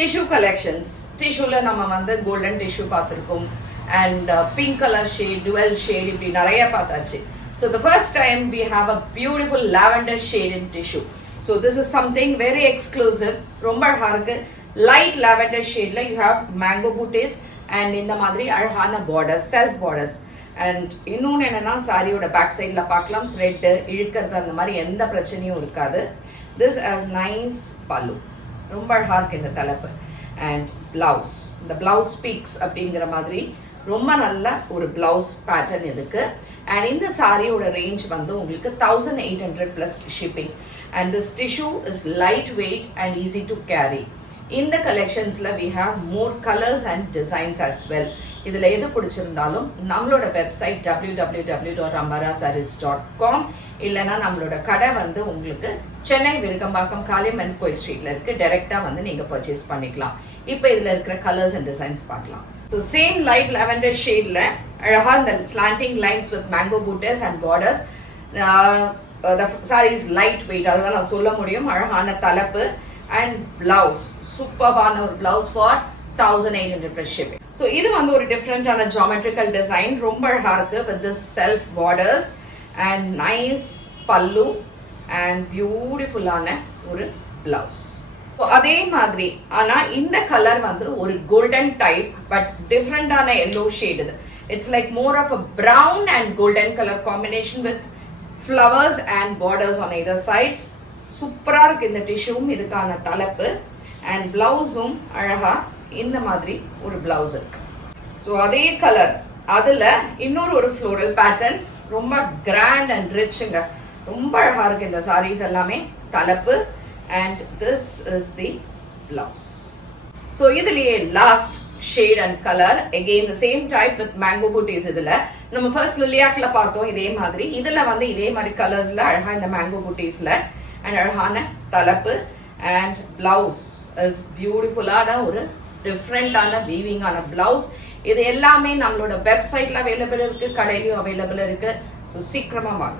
tissue collections. Tissue la நம்ம வந்து golden tissue பார்த்திருக்கோம் and pink color shade, dual shade இப்படி நிறைய பார்த்தாச்சு. So the first time we have a beautiful lavender shade in tissue. So this is something very exclusive. ரொம்ப அழகா இருக்கு. Light lavender shade la you have mango booties and இந்த மாதிரி அழகான borders, self borders. And இன்னொன்று என்னன்னா சாரியோட back சைடில் பார்க்கலாம் த்ரெட் இழுக்கிறது அந்த மாதிரி எந்த பிரச்சனையும் இருக்காது. This has nice pallu. ரொம்ப அழகா இருக்கு இந்த தலைப்பு. And blouse. இந்த blouse speaks அப்படிங்கிற மாதிரி ரொம்ப நல்ல ஒரு பிளவுஸ் பேட்டர்ன் இருக்கு. அண்ட் இந்த சாரியோட ரேஞ்ச் வந்து உங்களுக்கு 1800 plus shipping. And this tissue is lightweight and easy to carry. இந்த கலெக்ஷன்ஸ்ல we have more colors and designs as well. இதுல எது பிடிச்சிருந்தாலும் நம்மளோட வெப்சைட் www.ambarasarees.com இல்லைன்னா நம்மளோட கடை வந்து உங்களுக்கு சென்னை விருகம்பாக்கம் காளியம்மன் கோயில் ஸ்ட்ரீட்ல இருக்கு. டைரக்டா வந்து நீங்க பர்ச்சேஸ் பண்ணிக்கலாம். இப்போ இதுல இருக்கிற கலர்ஸ் அண்ட் டிசைன்ஸ் பார்க்கலாம். ஸோ சேம் லைட் லெவண்டர் ஷேட்ல அழகா இந்த ஸ்லாண்டிங் லைன்ஸ் வித் மேங்கோ பூட்டர்ஸ் and borders. Saris light weight அதுதான் நான் சொல்ல முடியும். அழகான தலைப்பு அண்ட் பிளவுஸ் சூப்பர்பான ஒரு blouse for 1800 plus shipping. So இது வந்து ஒரு டிஃபரெண்டான geometrical design. ரொம்ப அழகா இருக்கு with this self borders and nice pallu and beautiful ஆன ஒரு blouse. So அதே மாதிரி ஆனா இந்த கலர் வந்து ஒரு golden type but different ஆன yellow shade இது. It's like more of a brown and golden color combination with flowers and borders on either sides. சூப்பரா இருக்கு இந்த டிஷ்யூம் இதுக்கான தலைப்பு and blouse-உம் அழகா இந்த மாதிரி ஒரு பிளவுஸ் இருக்கு. ஸோ அதே கலர் அதுல இன்னொரு ஒரு ஃப்ளோரல் பேட்டர்ன் ரொம்ப கிராண்ட் அண்ட் ரிச்சுங்க. ரொம்ப அழகா இருக்கு இந்த சாரீஸ் எல்லாமே. தலைப்பு and this is the blouse. So இதுலயே last shade and colour again the same type with mango buttis. இதுல நம்ம ஃபர்ஸ்ட் லிலியாக்ல பார்த்தோம் இதே மாதிரி. இதுல வந்து இதே மாதிரி கலர்ஸ்ல அழகா இந்த மேங்கோ பூட்டிஸ்ல அண்ட் அழகான தலைப்பு அண்ட் பிளவுஸ் இஸ் பியூட்டிஃபுல்லான ஒரு டிஃப்ரெண்டான வீவிங்கான பிளவுஸ். இது எல்லாமே நம்மளோட வெப்சைட்ல அவைலபிள் இருக்கு, கடையிலயும் அவைலபிள் இருக்கு. ஸோ சீக்கிரமா வாங்க.